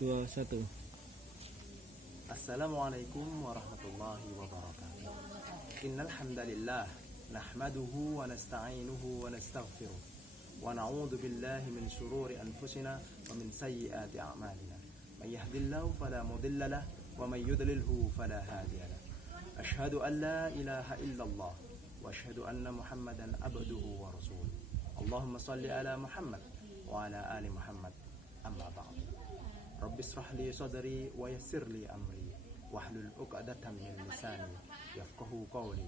2, 1. Assalamualaikum warahmatullahi wabarakatuh. Innal hamdalillah nahmaduhu wa nasta'inuhu wa nastaghfiruh wa na'udzu billahi min shururi anfusina wa min sayyiati a'malina. May yahdihillahu fala mudilla lahu wa may yudlilhu fala hadiya lahu. Asyhadu an la ilaha illallah wa asyhadu anna Muhammadan abduhu wa rasuluh. Allahumma shalli ala Muhammad wa ala ali Muhammad. Amma ba'du. Rabbi israh li sadri wa yassir li amri wahlul 'uqdatam min lisani yafqahu qawli.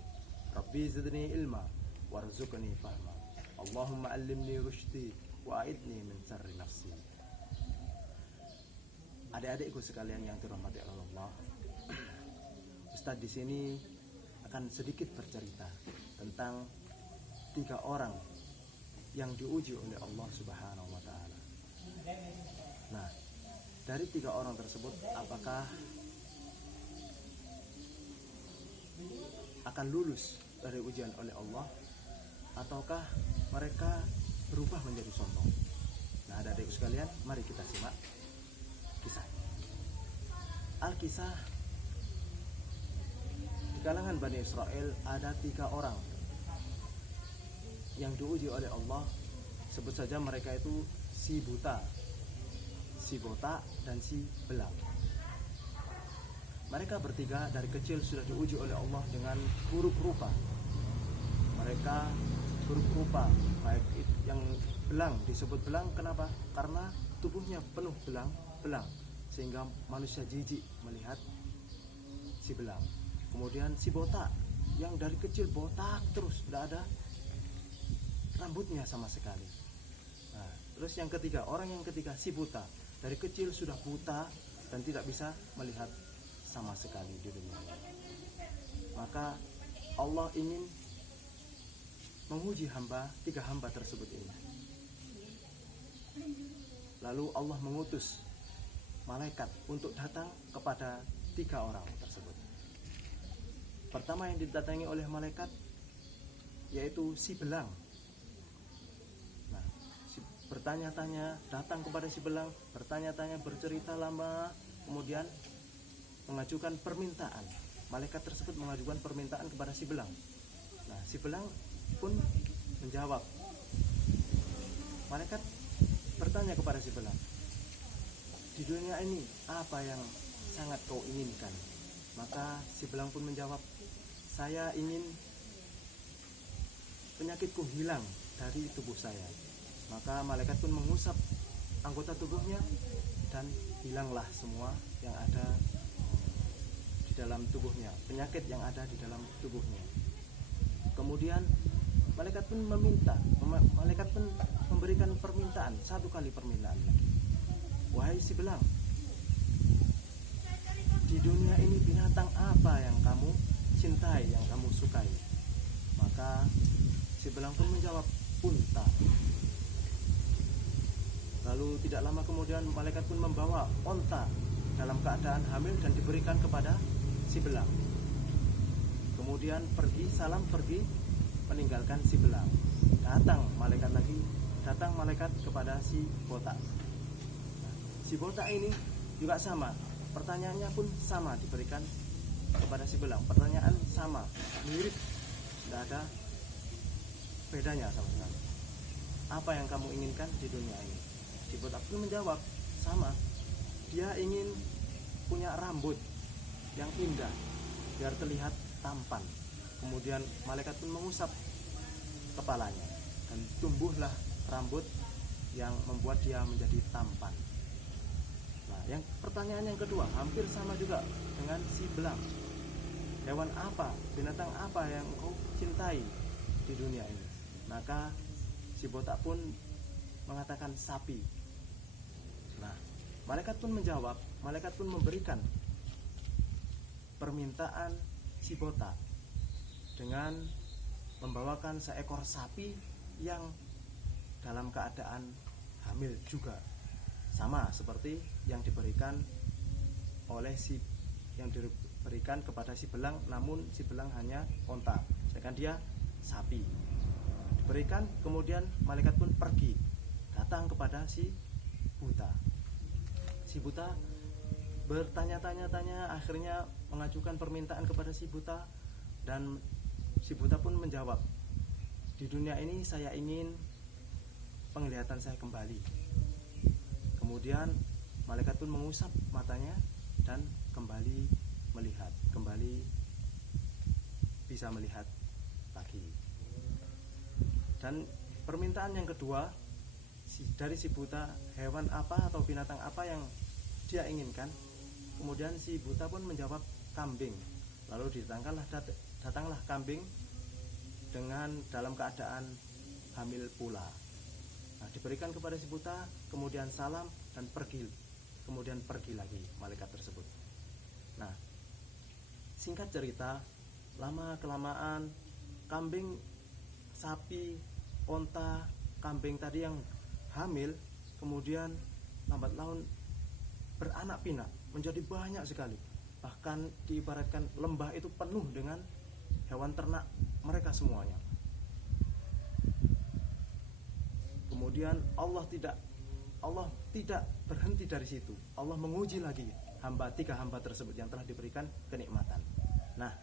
Rabbi zidni ilma warzuqni fahma. Allahumma allimni rusydi wa a'idni min syarri nafsi. Adik-adikku sekalian yang dirahmati Allah, Ustadz di sini akan sedikit bercerita tentang 3 orang yang diuji oleh Allah Subhanahu wa taala. Nah, dari 3 orang tersebut, apakah akan lulus dari ujian oleh Allah, ataukah mereka berubah menjadi sombong? Nah, adik-adikku sekalian, mari kita simak kisah. Al-Kisah, di kalangan Bani Israel ada 3 orang yang diuji oleh Allah. Sebut saja mereka itu si buta, si botak, dan si belang. Mereka bertiga dari kecil sudah diuji oleh Allah dengan buruk rupa. Mereka buruk rupa, baik yang belang disebut belang, kenapa? Karena tubuhnya penuh belang-belang, sehingga manusia jijik melihat si belang. Kemudian si botak, yang dari kecil botak terus, tidak ada rambutnya sama sekali. Nah, terus yang ketiga, orang yang ketiga si buta, dari kecil sudah buta dan tidak bisa melihat sama sekali di dunia. Maka Allah ingin menguji 3 hamba tersebut ini. Lalu Allah mengutus malaikat untuk datang kepada 3 orang tersebut. Pertama yang didatangi oleh malaikat yaitu si belang. Bertanya-tanya, datang kepada si belang, bertanya-tanya, bercerita lama, kemudian mengajukan permintaan. Malaikat tersebut mengajukan permintaan kepada si belang. Nah, si belang pun menjawab. Malaikat bertanya kepada si belang, di dunia ini apa yang sangat kau inginkan? Maka si belang pun menjawab, saya ingin penyakitku hilang dari tubuh saya. Maka malaikat pun mengusap anggota tubuhnya dan hilanglah semua yang ada di dalam tubuhnya, penyakit yang ada di dalam tubuhnya. Kemudian malaikat pun memberikan permintaan, 1 kali permintaan lagi. Wahai si belang, di dunia ini binatang apa yang kamu cintai, yang kamu sukai? Maka si belang pun menjawab, unta. Lalu tidak lama kemudian malaikat pun membawa onta dalam keadaan hamil dan diberikan kepada si belang. Kemudian pergi meninggalkan si belang. Datang malaikat kepada si botak. Nah, si botak ini juga sama, pertanyaannya pun sama diberikan kepada si belang. Pertanyaan sama, mirip, tidak ada bedanya sama sekali. Apa yang kamu inginkan di dunia ini? Si botak pun menjawab sama, dia ingin punya rambut yang indah biar terlihat tampan. Kemudian malaikat pun mengusap kepalanya dan tumbuhlah rambut yang membuat dia menjadi tampan. Nah, yang pertanyaan yang kedua hampir sama juga dengan si belang. Hewan apa, binatang apa yang kau cintai di dunia ini? Maka si botak pun mengatakan sapi. Nah, malaikat pun menjawab, malaikat pun memberikan permintaan si botak dengan membawakan seekor sapi yang dalam keadaan hamil juga, sama seperti yang diberikan kepada si belang, namun si belang hanya onta, sedangkan dia sapi. Diberikan, kemudian malaikat pun pergi datang kepada si buta. Si Si buta bertanya-tanya, akhirnya mengajukan permintaan kepada si buta, dan si buta pun menjawab, di dunia ini saya ingin penglihatan saya kembali. Kemudian malaikat pun mengusap matanya dan kembali melihat, kembali bisa melihat lagi. Dan permintaan yang kedua dari si buta, hewan apa atau binatang apa yang dia inginkan. Kemudian si buta pun menjawab kambing. Lalu datanglah kambing dengan dalam keadaan hamil pula. Nah, diberikan kepada si buta, kemudian salam dan pergi. Kemudian pergi lagi malaikat tersebut. Nah, singkat cerita, lama kelamaan kambing, sapi, onta, kambing tadi yang hamil kemudian lambat laun beranak pinak menjadi banyak sekali. Bahkan diibaratkan lembah itu penuh dengan hewan ternak mereka semuanya. Kemudian Allah tidak berhenti dari situ. Allah menguji lagi tiga hamba tersebut yang telah diberikan kenikmatan. Nah,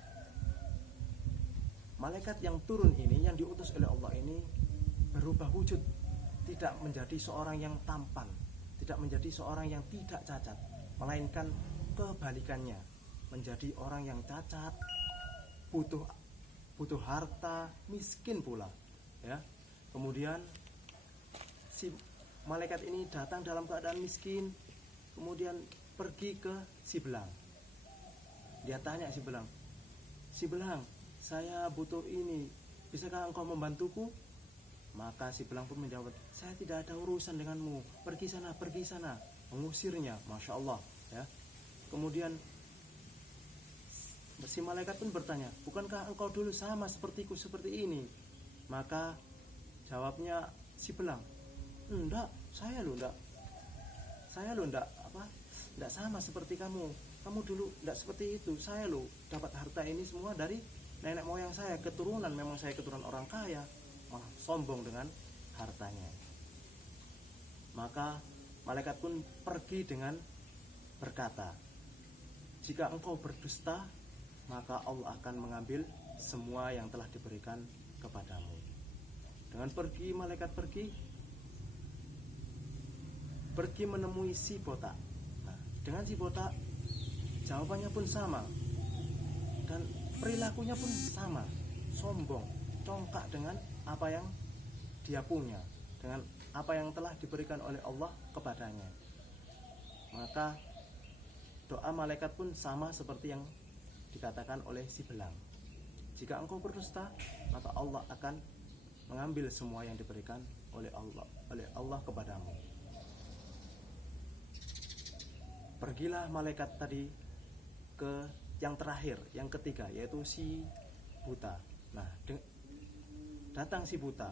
malaikat yang turun ini, yang diutus oleh Allah ini berubah wujud, tidak menjadi seorang yang tampan, tidak menjadi seorang yang tidak cacat, melainkan kebalikannya, menjadi orang yang cacat, butuh harta, miskin pula, ya. Kemudian si malaikat ini datang dalam keadaan miskin, kemudian pergi ke si belang. Dia tanya si belang, saya butuh ini, bisakah engkau membantuku? Maka si belang pun menjawab, saya tidak ada urusan denganmu, pergi sana, mengusirnya. Masya Allah, ya. Kemudian si malaikat pun bertanya, bukankah engkau dulu sama sepertiku seperti ini? Maka jawabnya si belang, enggak, saya lo enggak sama seperti kamu dulu enggak seperti itu. Saya lo dapat harta ini semua dari nenek moyang saya, keturunan, memang saya keturunan orang kaya, malah sombong dengan hartanya. Maka malaikat pun pergi dengan berkata, jika engkau berdusta, maka Allah akan mengambil semua yang telah diberikan kepadamu. Dengan pergi, malaikat pergi menemui si botak. Nah, dengan si botak jawabannya pun sama dan perilakunya pun sama, sombong, congkak dengan apa yang dia punya, dengan apa yang telah diberikan oleh Allah kepadanya. Maka doa malaikat pun sama seperti yang dikatakan oleh si belang. Jika engkau berdusta, maka Allah akan mengambil semua yang diberikan oleh Allah kepadamu. Pergilah malaikat tadi ke yang terakhir, yang ketiga, yaitu si buta. Nah, datang si buta.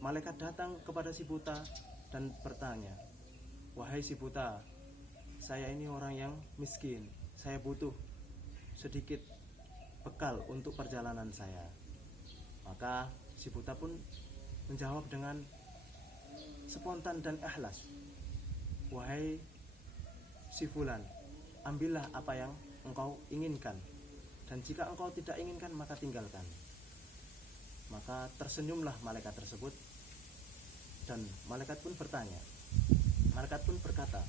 Malaikat datang kepada si buta dan bertanya, wahai si buta, saya ini orang yang miskin, saya butuh sedikit bekal untuk perjalanan saya. Maka si buta pun menjawab dengan spontan dan ikhlas, wahai si fulan, ambillah apa yang engkau inginkan, dan jika engkau tidak inginkan maka tinggalkan. Maka tersenyumlah malaikat tersebut, dan malaikat pun berkata,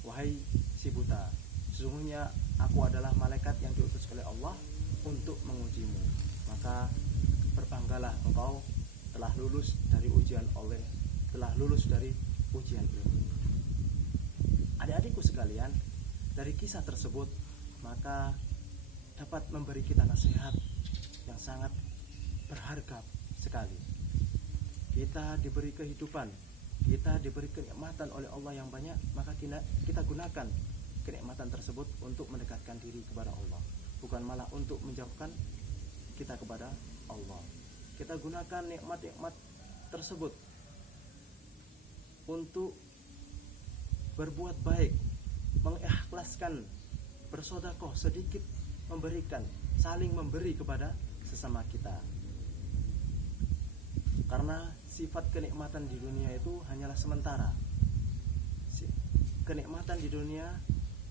wahai si buta, sesungguhnya aku adalah malaikat yang diutus oleh Allah untuk mengujimu. Maka berbanggalah engkau telah lulus dari ujian ini. Adik-adikku sekalian, dari kisah tersebut maka dapat memberi kita nasihat yang sangat berharga sekali. Kita diberi kehidupan, kita diberi kenikmatan oleh Allah yang banyak, maka kita gunakan kenikmatan tersebut untuk mendekatkan diri kepada Allah, bukan malah untuk menjauhkan kita kepada Allah. Kita gunakan nikmat-nikmat tersebut untuk berbuat baik, mengikhlaskan, bersedekah sedikit, memberikan, saling memberi kepada sesama kita. Karena sifat kenikmatan di dunia itu hanyalah sementara. kenikmatan di dunia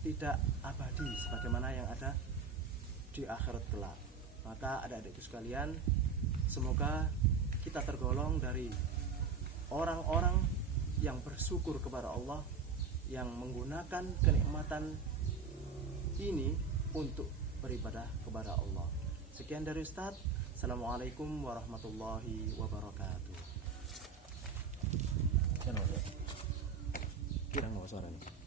tidak abadi sebagaimana yang ada di akhirat kelak. Maka adik-adikku sekalian, semoga kita tergolong dari orang-orang yang bersyukur kepada Allah, yang menggunakan kenikmatan ini untuk beribadah kepada Allah. Sekian dari Ustadz. Assalamualaikum warahmatullahi wabarakatuh. Kira mau suaranya?